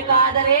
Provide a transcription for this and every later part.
ಸಾಯಬೇಕಾದರೆ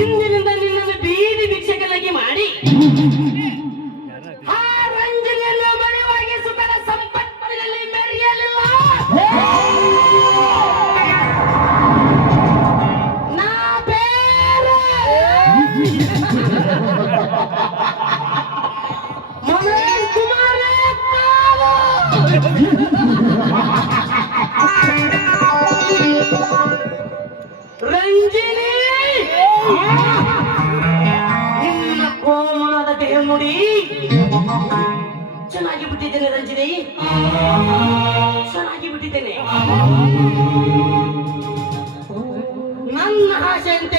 ಇಂದಿನಿಂದ ನಿನ್ನನ್ನು ಬೀದಿ ಭಿಕ್ಷಕನಾಗಿ ಮಾಡಿ. ಆ ಸಂಪತ್ತಿನಲ್ಲಿ ಮೆರೆಯಲಿಲ್ಲ. ನಾ ಬೇರೆ. ನಿನ್ನ ಕೋಮಲದ ದೇಹ ಚೆನ್ನಾಗಿ ಬಿಟ್ಟಿದ್ದೇನೆ ರಂಜಿನಿ. ಚೆನ್ನಾಗಿ ಬಿಟ್ಟಿದ್ದೇನೆ ನನ್ನ ಆಸೆಯಂತೆ